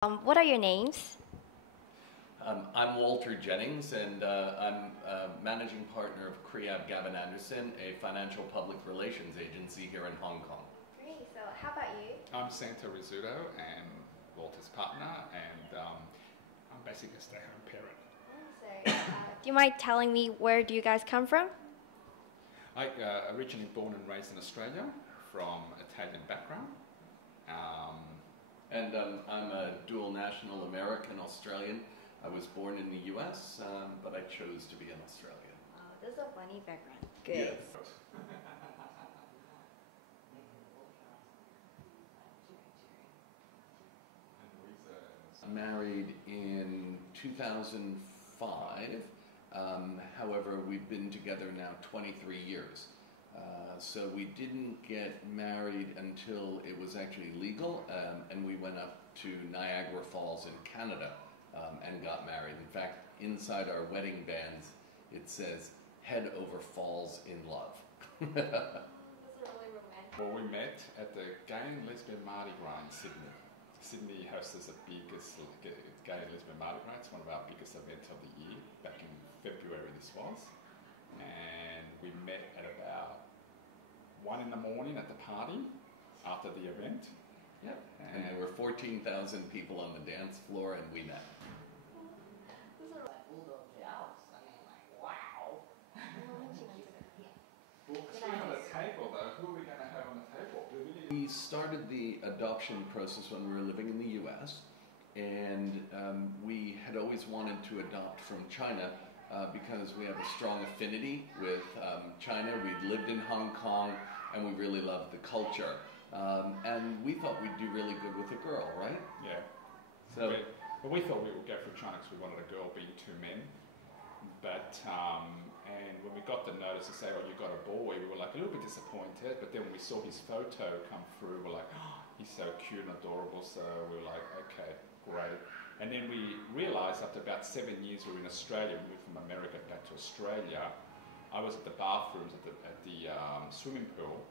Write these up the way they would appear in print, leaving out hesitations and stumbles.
What are your names? I'm Walter Jennings, and I'm managing partner of Kriab Gavin Anderson, a financial public relations agency here in Hong Kong. Great, so how about you? I'm Santa Rizzuto and Walter's partner, and I'm basically a stay-home parent. So, do you mind telling me where do you guys come from? I originally born and raised in Australia from Italian background. I'm a dual national American-Australian. I was born in the US, but I chose to be in Australia. Oh, this is a funny background. Good. Yes. Married in 2005. However, we've been together now 23 years. So we didn't get married until it was actually legal, and we went up to Niagara Falls in Canada and got married. In fact, inside our wedding bands, it says, "Head over falls in love." That's really romantic. Well, we met at the Gay and Lesbian Mardi Gras in Sydney. Sydney hosts the biggest Gay and Lesbian Mardi Gras. It's one of our biggest events of the year. Back in February this was. And we met at about 1 in the morning at the party after the event. Yep. And there were 14,000 people on the dance floor, and we met. What's on the table though? Who are we going to have on the table? We started the adoption process when we were living in the US, and we had always wanted to adopt from China because we have a strong affinity with China. We'd lived in Hong Kong, and we really loved the culture. And we thought we'd do really good with a girl, right? Yeah. So, but we thought we would go for China because we wanted a girl being 2 men. But and when we got the notice to say, "Oh, you got a boy," we were like a little bit disappointed. But then when we saw his photo come through, we're like, "Oh, he's so cute and adorable." So we were like, "Okay, great." And then we realised after about 7 years we were in Australia, we moved from America back to Australia. I was at the bathrooms at the swimming pool,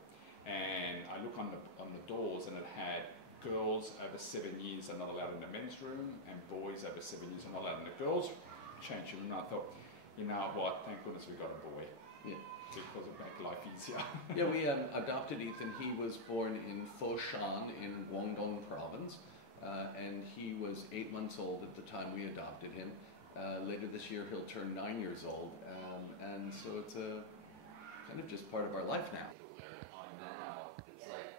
and I look on the doors, and it had girls over 7 years are not allowed in the men's room, and boys over 7 years are not allowed in the girls' change room. And I thought, you know what? Thank goodness we got a boy. yeah. Because it make life easier. Yeah, we adopted Ethan. He was born in Foshan in Guangdong province, and he was 8 months old at the time we adopted him. Later this year he'll turn 9 years old, and so it's a kind of just part of our life now. It's like,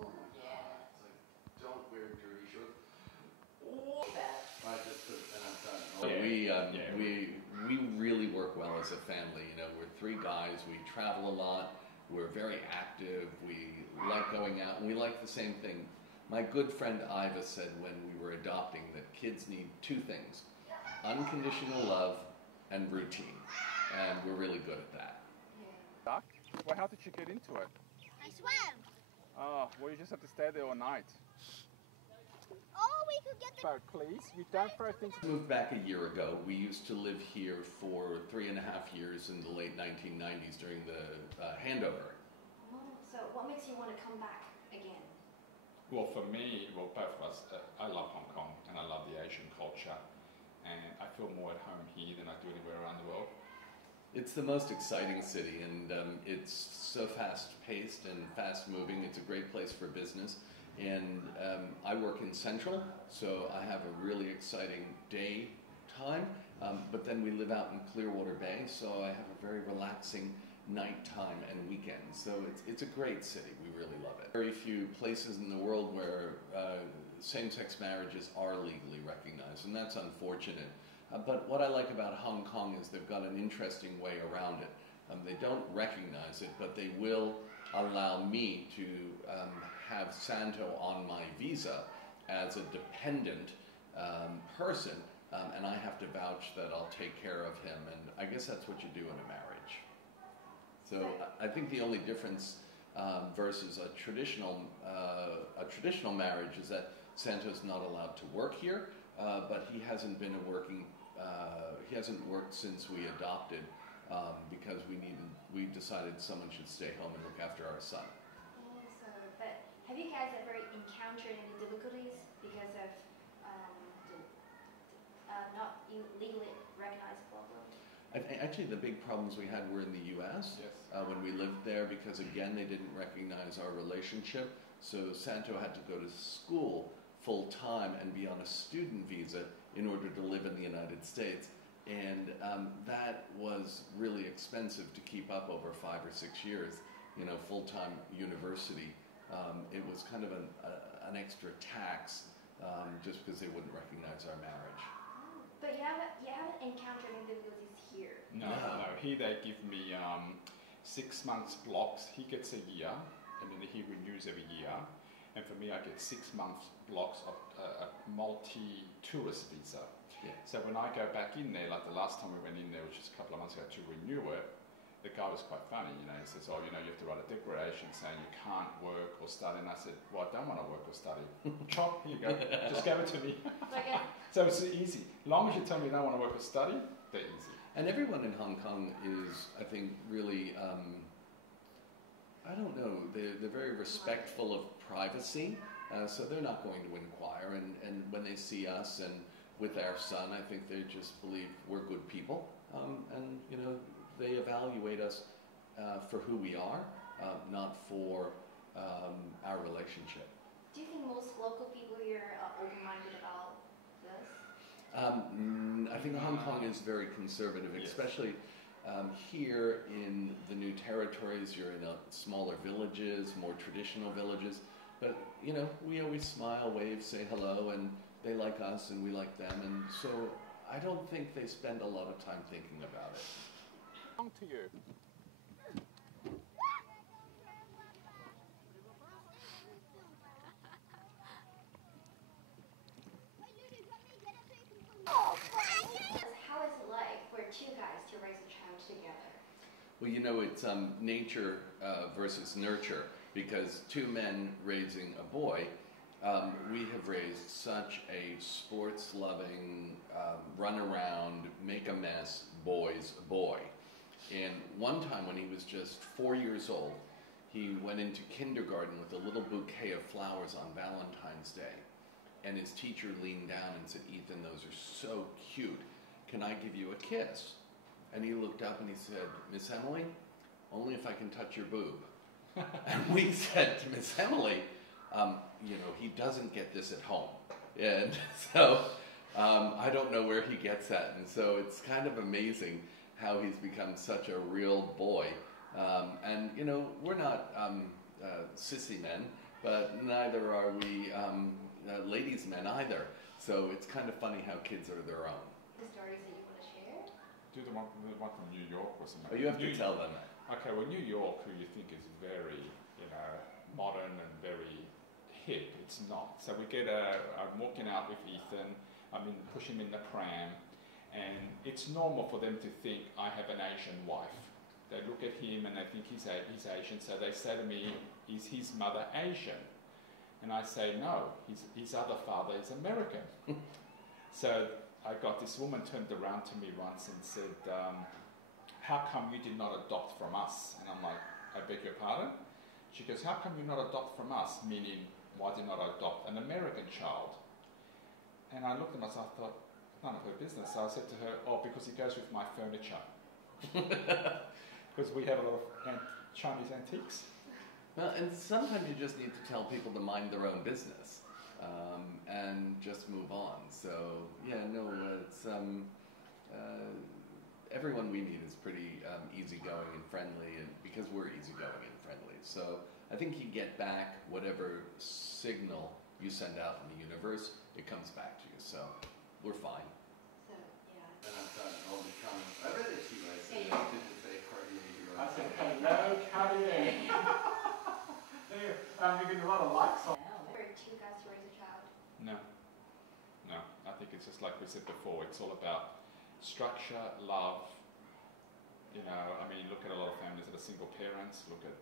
oh yeah, it's like, don't wear dirty shorts. I just put, and I'm done. We really work well as a family. You know, we're 3 guys. We travel a lot. We're very active. We like going out, and we like the same thing. My good friend Iva said when we were adopting that kids need 2 things: unconditional love and routine, and we're really good at that. Well, how did you get into it? I swam. Oh, well, you just have to stay there all night. Oh, we could get the... So please, you don't throw things... We moved back a year ago. We used to live here for 3.5 years in the late 1990s during the handover. Oh, so what makes you want to come back again? Well, for me, well, both of us, I love Hong Kong and I love the Asian culture, and I feel more at home here than I do anywhere around the world. It's the most exciting city, and it's so fast-paced and fast-moving. It's a great place for business. And I work in Central, so I have a really exciting day time, but then we live out in Clearwater Bay, so I have a very relaxing nighttime and weekends. So it's a great city. We really love it. Very few places in the world where same-sex marriages are legally recognized, and that's unfortunate. But what I like about Hong Kong is they've got an interesting way around it. They don't recognize it, but they will allow me to have Santo on my visa as a dependent person, and I have to vouch that I'll take care of him, and I guess that's what you do in a marriage. So I think the only difference versus a traditional marriage is that Santo's not allowed to work here, but he hasn't been he hasn't worked since we adopted because we decided someone should stay home and look after our son. But have you guys ever encountered any difficulties because of legally recognizable? Actually, the big problems we had were in the U.S. Yes. When we lived there, because again, they didn't recognize our relationship. So Santo had to go to school full time and be on a student visa in order to live in the United States. And that was really expensive to keep up over 5 or 6 years, you know, full-time university. It was kind of an extra tax just because they wouldn't recognize our marriage. But you haven't encountered any difficulties here. No. Here they give me 6 months blocks. He gets a year, and then he renews every year. And for me, I get 6 months blocks of a multi-tourist visa. Yeah. So when I go back in there, like the last time we went in there, which is a couple of months ago, to renew it, the guy was quite funny, you know, he says, oh, you know, you have to write a declaration saying you can't work or study. And I said, well, I don't want to work or study. Chop, here you go, just give it to me. So it's easy. As long as you tell me you don't want to work or study, they're easy. And everyone in Hong Kong is, I think, really, I don't know, they're very respectful of privacy, so they're not going to inquire. And when they see us and with our son, I think they just believe we're good people, and you know, they evaluate us for who we are, not for our relationship. Do you think most local people here are open-minded about this? I think Hong Kong is very conservative, Yes. especially here in the new territories. You're in smaller villages, more traditional villages, but you know, we always smile, wave, say hello, and they like us and we like them, and so I don't think they spend a lot of time thinking about it. On to you. How is it like for two guys to raise a child together? Well, you know, it's nature versus nurture, because two men raising a boy, we have raised such a sports-loving, run-around, make-a-mess boy. And one time when he was just 4 years old, he went into kindergarten with a little bouquet of flowers on Valentine's Day. And his teacher leaned down and said, Ethan, those are so cute. Can I give you a kiss? And he looked up and he said, Miss Emily, only if I can touch your boob. And we said to Miss Emily, you know, he doesn't get this at home. And so I don't know where he gets that. And so it's kind of amazing how he's become such a real boy. And, you know, we're not sissy men, but neither are we ladies' men either. So it's kind of funny how kids are their own. The stories that you want to share? Do the one from New York or something. Oh, you have to tell them that. Okay, well, New York, who you think is very, you know, modern and very hip, it's not. So we get I'm walking out with Ethan, push him in the pram, and it's normal for them to think I have an Asian wife. They look at him and they think he's Asian, so they say to me, is his mother Asian? And I say, no, his other father is American. So I got this woman turned around to me once and said, how come you did not adopt from us? And I'm like, I beg your pardon? She goes, how come you not adopt from us? Meaning, why did not adopt an American child? And I looked at myself, I thought, none of her business. So I said to her, oh, because he goes with my furniture. Because we have a lot of Chinese antiques. Well, and sometimes you just need to tell people to mind their own business and just move on. So, yeah, no, it's everyone we meet is pretty easygoing and friendly, and because we're easygoing and friendly. So I think you get back whatever signal you send out in the universe, it comes back to you. So we're fine. So, yeah. And I've gotten all the comments. I read it to you. I said, Yeah, yeah. did you say Cartier? I said, hello, Cartier. You're getting a lot of likes on. For two guys to raise a child? No. I think it's just like we said before, it's all about structure, love. You know, look at a lot of families that are single parents, look at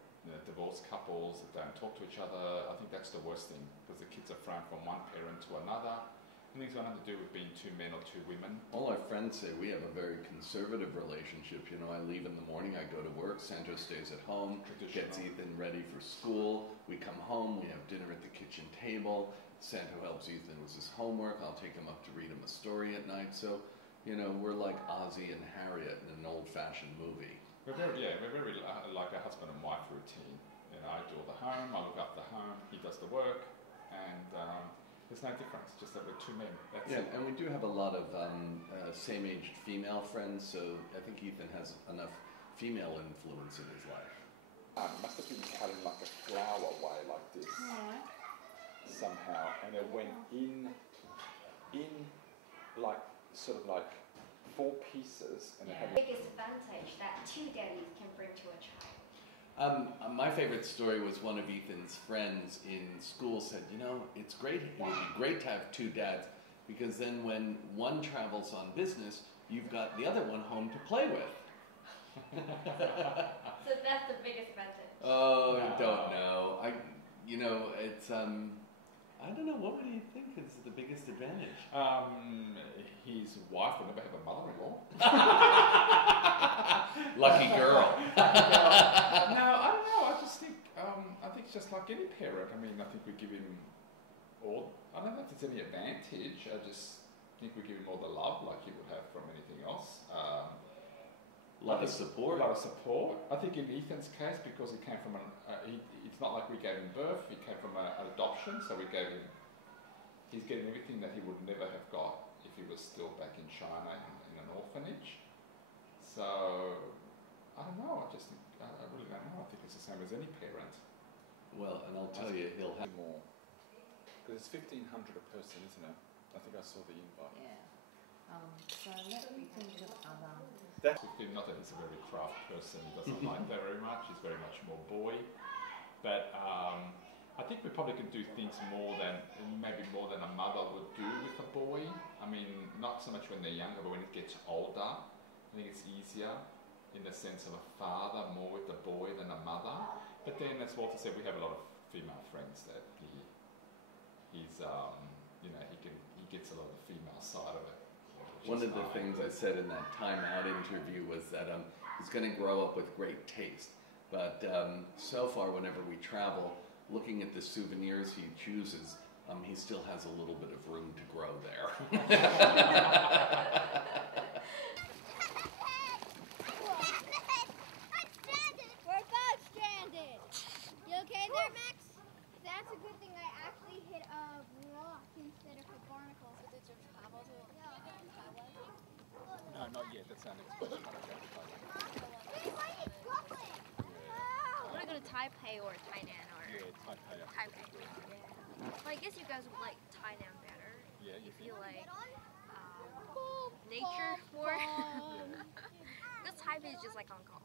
divorced couples that don't talk to each other. I think that's the worst thing, because the kids are thrown from one parent to another. I think it's got nothing to do with being two men or two women. All our friends say we have a very conservative relationship. You know, I leave in the morning, I go to work, Sandra stays at home, gets Ethan ready for school. We come home, we have dinner at the kitchen table. Sandra helps Ethan with his homework. I'll take him up to read him a story at night. So You know, we're like Ozzie and Harriet in an old-fashioned movie. We're very like a husband and wife routine. You know, I do all the home, I look after the home, he does the work, and there's no difference, just that we're two men. That's Yeah, it. and we do have a lot of same-aged female friends, so I think Ethan has enough female influence in his life. Must have been cut in like a flower way, like this, somehow, and it went in like sort of like 4 pieces, and it had. Biggest advantage that 2 daddies can bring to a child. My favorite story was one of Ethan's friends in school said, you know, it would be great to have 2 dads, because then when one travels on business, you've got the other one home to play with. So that's the biggest advantage. Oh, I don't know. It's I don't know. What would you think is the biggest advantage? His wife will never have a mother-in-law. Lucky girl. No, I don't know. I just think it's just like any parent. I mean, I think we give him all. I don't know if there's any advantage. I just think we give him all the love like he would have from anything else. A lot of support. A lot of support. I think in Ethan's case, because he came from it's not like we gave him birth. He came from an adoption, so we gave him. He's getting everything that he would never have got if he was still back in China in an orphanage. So I don't know. I really don't know. I think it's the same as any parent. Well, and I'll tell you, he'll have More because it's 1,500 a person, isn't it? I think I saw the invite. Yeah. So let me think of other. Not that he's a very craft person, he doesn't like that very much, he's very much more boy. But I think we probably can do things maybe more than a mother would do with a boy. I mean, not so much when they're younger, but when it gets older, I think it's easier in the sense of a father more with the boy than a mother. But then, as Walter said, we have a lot of female friends that he gets a lot of the female side of it. One of the things I said in that Time Out interview was that he's going to grow up with great taste. But so far, whenever we travel, looking at the souvenirs he chooses, he still has a little bit of room to grow there. We're both stranded. You okay there, Max? That's a good thing I actually hit a rock instead of a barnacle. So did you travel to Taiwan? No, not yet. That's our next question. Want to go to Taipei or Tainan or Taipei. Taipei? Yeah. Well, I guess you guys would like Tainan better. Yeah, You feel like nature more. Because Taipei is just like Hong Kong.